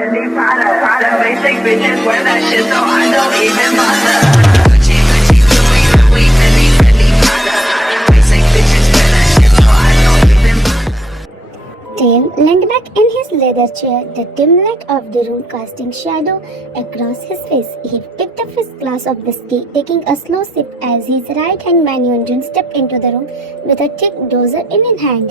Fendi, Prada, basic bitches wear that shit, so I don't even bother. Gucci, Louis, Fendi, Prada, basic bitches wear that shit, so I don't even bother. Tim leaned back in his leather chair, the dim light of the room casting shadow across his face. He picked up his glass of whiskey, taking a slow sip as his right-hand mannequin stepped into the room with a thick dozer in his hand.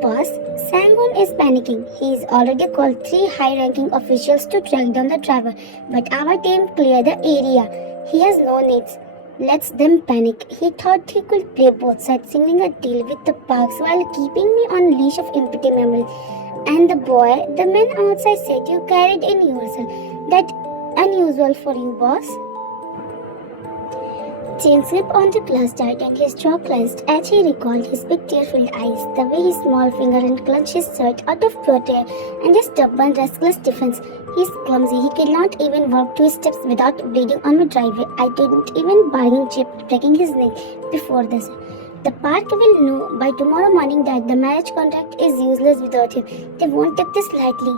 Boss, Sangon is panicking. He is already called 3 high-ranking officials to track down the driver, but our team cleared the area. He has no needs. Let's them panic. He thought he could play both sides, signing a deal with the parks while keeping me on leash of empty memory. And the boy, the man outside said you carried in yourself. That unusual for you, boss. Chain slip on the glass tightened his jaw clenched as he recalled his big tear-filled eyes, the way his small finger and clenched his shirt out of pure tear, and his stubborn, restless defense. He's clumsy. He could not even walk 2 steps without bleeding on my driveway. I didn't even bargain chip breaking his neck before this. The park will know by tomorrow morning that the marriage contract is useless without him. They won't take this lightly.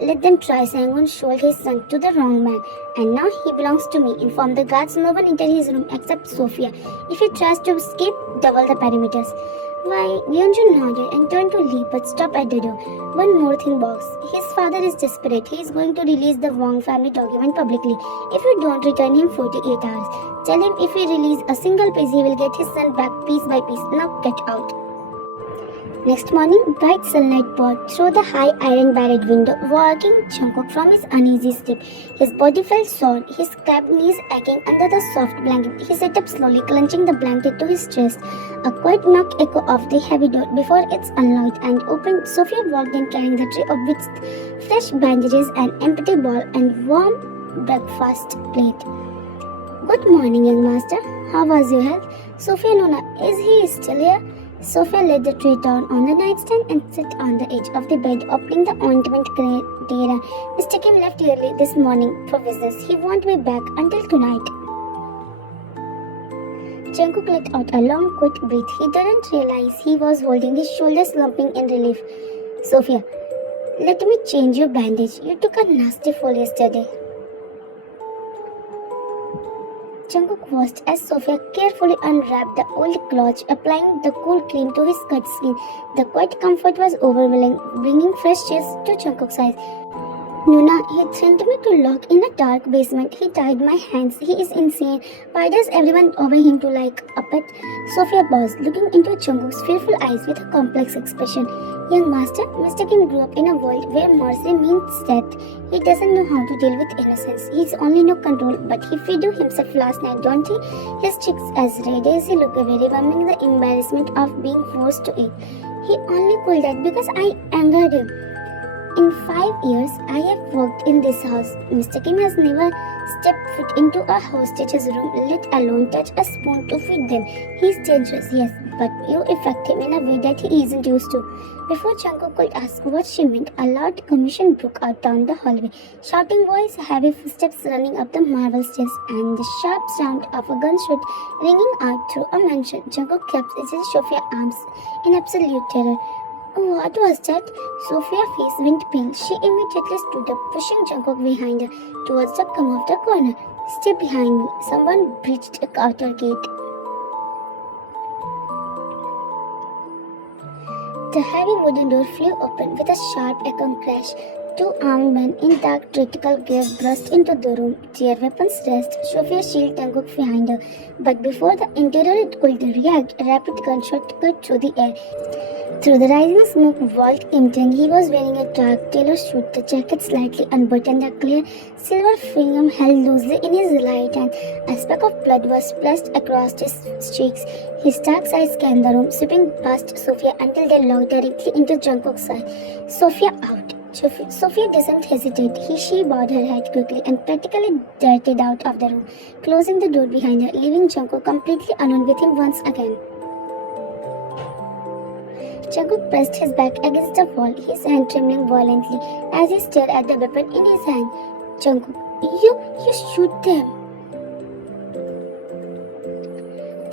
Let them try. Sangon sold his son to the wrong man, and now he belongs to me. Inform the guards no one enter his room except Sophia. If he tries to escape, double the perimeters. Why, Byung-jun nodded and turned to leave but stopped at the door. One more thing, boss. His father is desperate. He is going to release the Wong family document publicly. If you don't return him 48 hours, tell him if he release a single page, he will get his son back piece by piece. Now get out. Next morning, bright sunlight poured through the high iron-barred window, waking Jungkook from his uneasy sleep. His body felt sore, his cramped knees aching under the soft blanket. He sat up slowly, clenching the blanket to his chest. A quiet knock echoed off the heavy door before it's unlocked and opened. Sophia walked in carrying the tray of with fresh bandages, an empty bowl, and warm breakfast plate. Good morning, young master. How was your health? Sophia Nona, is he still here? Sophia laid the tray down on the nightstand and sat on the edge of the bed, opening the ointment container. Mr. Kim left early this morning for business. He won't be back until tonight. Jungkook let out a long, quick breath. He didn't realize he was holding his shoulders, slumping in relief. Sophia, let me change your bandage. You took a nasty fall yesterday. Jungkook watched as Sophia carefully unwrapped the old cloth, applying the cool cream to his cut skin. The quiet comfort was overwhelming, bringing fresh chills to Jungkook's eyes. Nuna, he threatened me to lock in a dark basement. He tied my hands. He is insane. Why does everyone obey him to like a pet? Sophia paused, looking into Jungkook's fearful eyes with a complex expression. Young master, Mr. Kim grew up in a world where mercy means death. He doesn't know how to deal with innocence. He's only no control, but he fed himself last night, don't he? His cheeks as red as he looked away, remembering the embarrassment of being forced to eat. He only pulled that because I angered him. In 5 years, I have worked in this house. Mr. Kim has never stepped foot into a hostage's room, let alone touch a spoon to feed them. He's dangerous, yes, but you affect him in a way that he isn't used to. Before Jungkook could ask what she meant, a loud commotion broke out down the hallway. Shouting voice, heavy footsteps running up the marble stairs, and the sharp sound of a gunshot ringing out through a mansion. Jungkook kept his Sophia's arms in absolute terror. What was that? Sophia's face went pale. She immediately stood up, pushing Jungkook behind her towards the come of the corner. Stay behind me. Someone breached the outer gate. The heavy wooden door flew open with a sharp echoing crash. 2 armed men in dark tactical gear burst into the room. Their weapons raised. Sophia shielded Taekook behind her. But before the interior could react, a rapid gunshot cut through the air. Through the rising smoke walled Kim Jong. He was wearing a dark tailor suit, the jacket slightly unbuttoned, a clear silver film held loosely in his right hand. A speck of blood was splashed across his cheeks. His dark eyes scanned the room, sweeping past Sophia until they locked directly into Jungkook's eye. Sophia out. Sophia doesn't hesitate. She bowed her head quickly and practically darted out of the room, closing the door behind her, leaving Jungkook completely alone with him once again. Taekook pressed his back against the wall, his hand trembling violently as he stared at the weapon in his hand. Jungkook, you shoot them.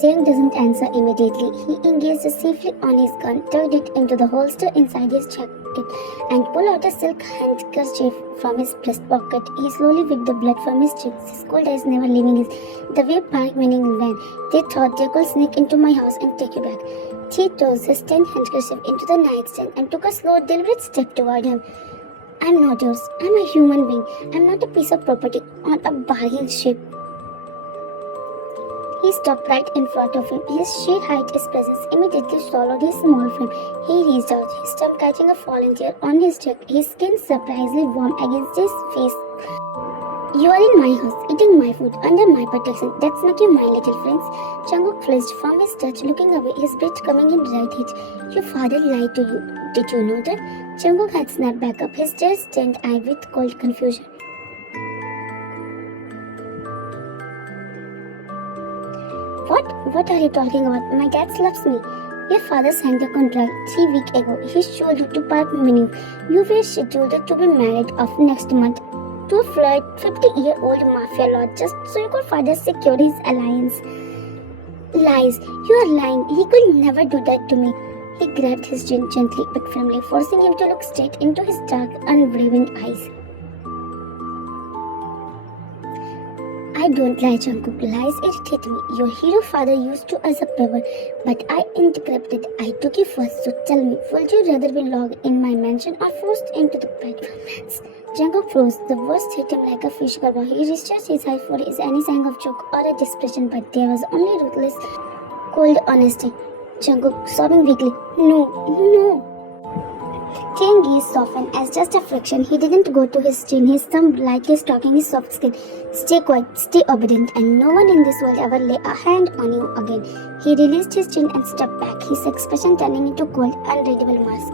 Taekook doesn't answer immediately. He engaged safely on his gun, tucked it into the holster inside his pocket and pulled out a silk handkerchief from his breast pocket. He slowly wiped the blood from his cheeks, his cold eyes never leaving his. The way panic meaning when they thought they could sneak into my house and take you back. He tossed his tin handkerchief into the nightstand and took a slow, deliberate step toward him. I'm not yours. I'm a human being. I'm not a piece of property on a bargain ship. He stopped right in front of him. His sheer height, his presence immediately swallowed his small frame. He reached out, his tongue catching a falling tear on his cheek, his skin surprisingly warm against his face. You are in my house, eating my food, under my protection. That's make you my little friends. Jungkook flinched from his touch, looking away, his breath coming in right hit. Your father lied to you. Did you know that? Jungkook had snapped back up, his tears stained eyed with cold confusion. What are you talking about? My dad loves me. Your father signed a contract 3 weeks ago. He showed you to Park Menu. You were scheduled to be married off next month to a flirt 50-year-old mafia lord just so your father secured his alliance. Lies. You are lying. He could never do that to me. He grabbed his chin gently but firmly, forcing him to look straight into his dark, unbelieving eyes. I don't lie, Jungkook. Lies irritate me. Your hero father used you as a pebble, but I interrupted. I took you first, so tell me, would you rather be locked in my mansion or forced into the bedrooms? Jungkook froze. The words hit him like a fish curve. He researched his eyes for any sign of joke or a expression, but there was only ruthless, cold honesty. Jungkook sobbing weakly. No. King gaze softened as just a friction. He didn't go to his chin, his thumb lightly stroking his soft skin. Stay quiet, stay obedient, and no one in this world ever lay a hand on you again. He released his chin and stepped back, his expression turning into cold, unreadable mask.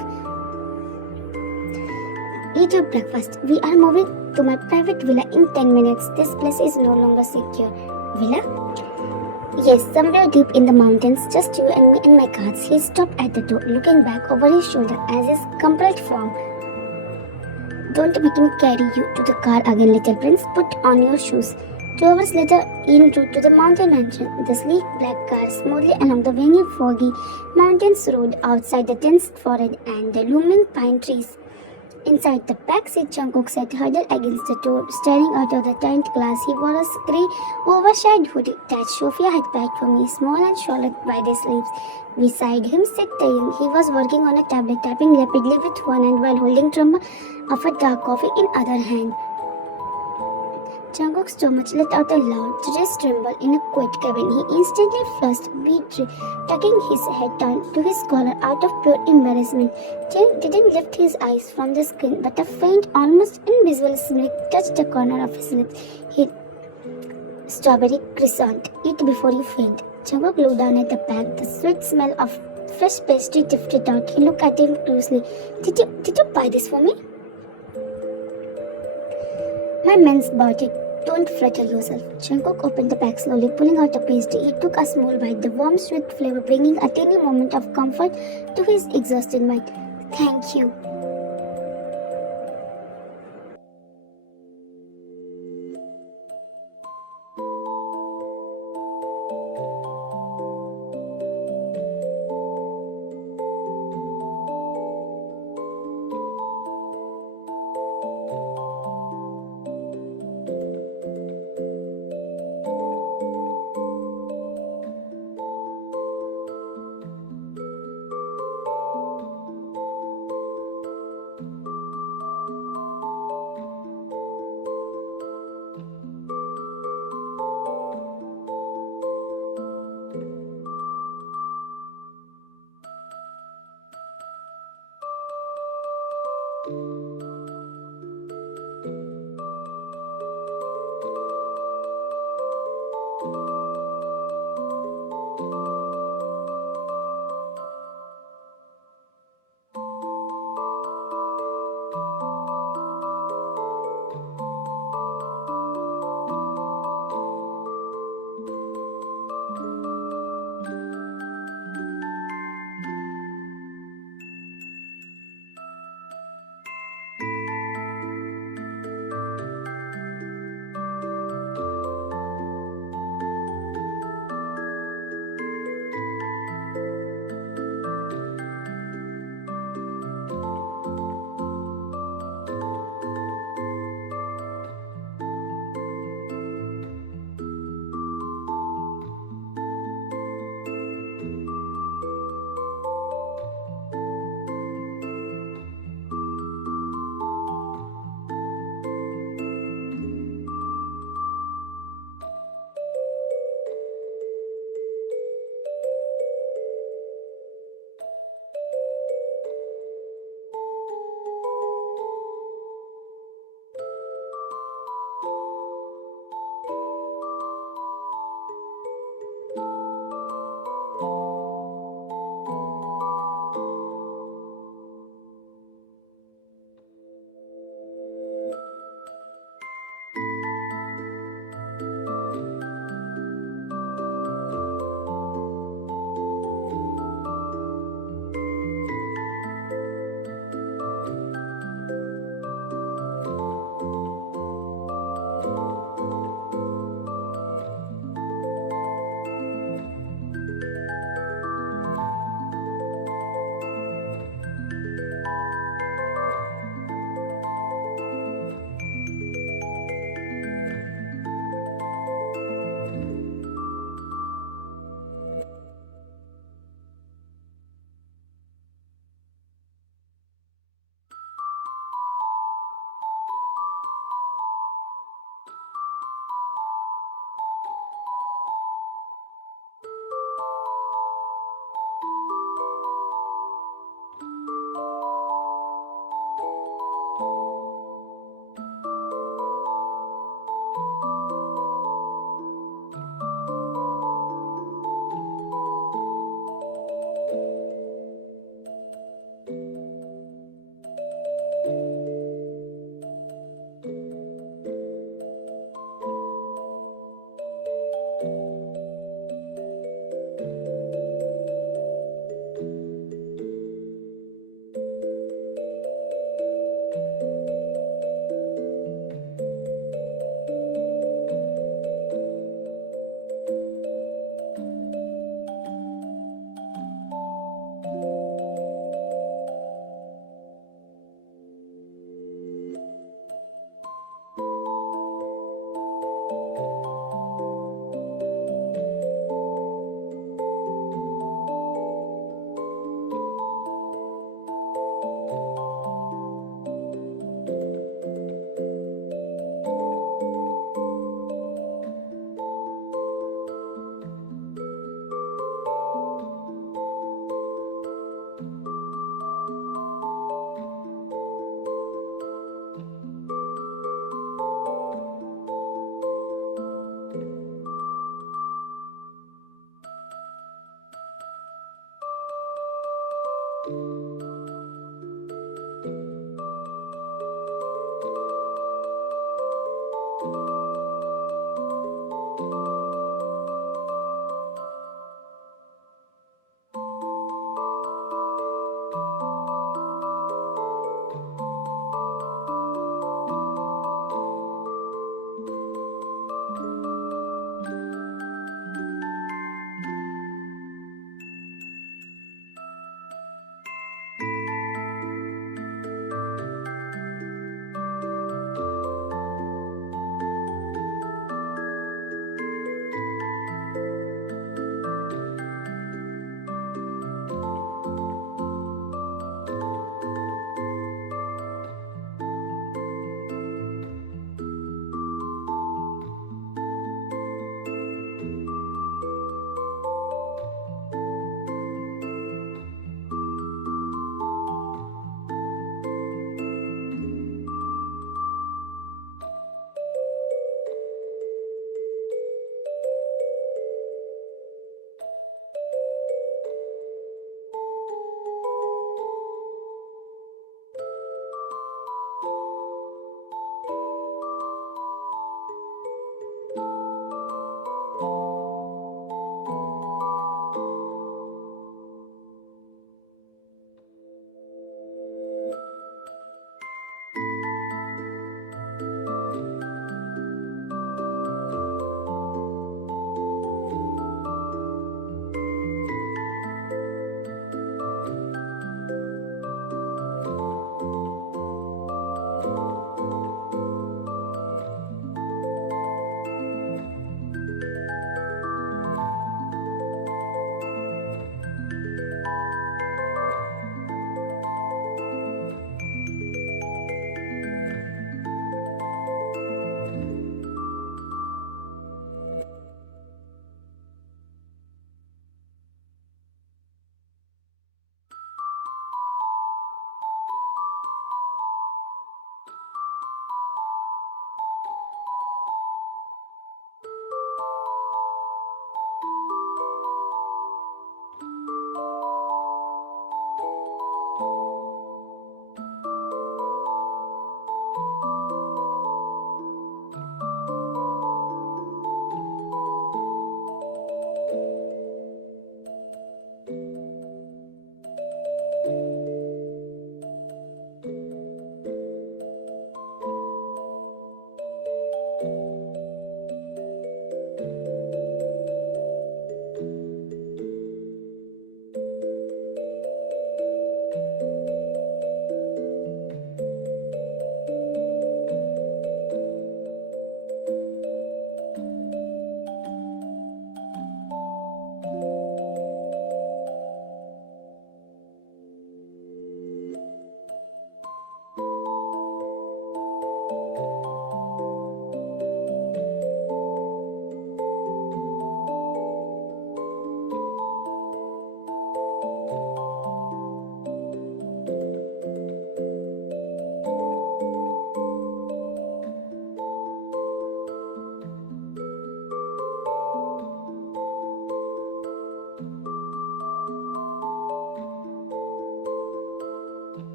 Eat your breakfast. We are moving to my private villa in 10 minutes. This place is no longer secure. Villa? Yes, somewhere deep in the mountains, just you and me and my guards. He stopped at the door, looking back over his shoulder as his crumpled form. Don't make me carry you to the car again, little prince. Put on your shoes. 2 hours later, en route to the mountain mansion, the sleek black car smoothly along the windy, foggy mountains road outside the dense forest and the looming pine trees. Inside the back seat, Jungkook sat huddled against the door, staring out of the tinted glass. He wore a grey, oversized hoodie that Sophia had packed for me, small and shrouded by the sleeves. Beside him sat Taeyoung. He was working on a tablet, tapping rapidly with one hand while holding drum of a dark coffee in other hand. Jungkook's stomach let out a loud, chest tremble in a quiet cabin. He instantly flushed, tucking his head down to his collar out of pure embarrassment. Taeyoung didn't lift his eyes from the screen, but a faint, almost invisible smirk touched the corner of his lips. He strawberry croissant. Eat before you faint. Jungkook looked down at the bag. The sweet smell of fresh pastry drifted out. He looked at him closely. Did you buy this for me? My man's bought it. Don't flatter yourself. Jungkook opened the bag slowly, pulling out a pastry. He took a small bite, the warm, sweet flavor bringing a tiny moment of comfort to his exhausted mind. Thank you.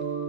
you.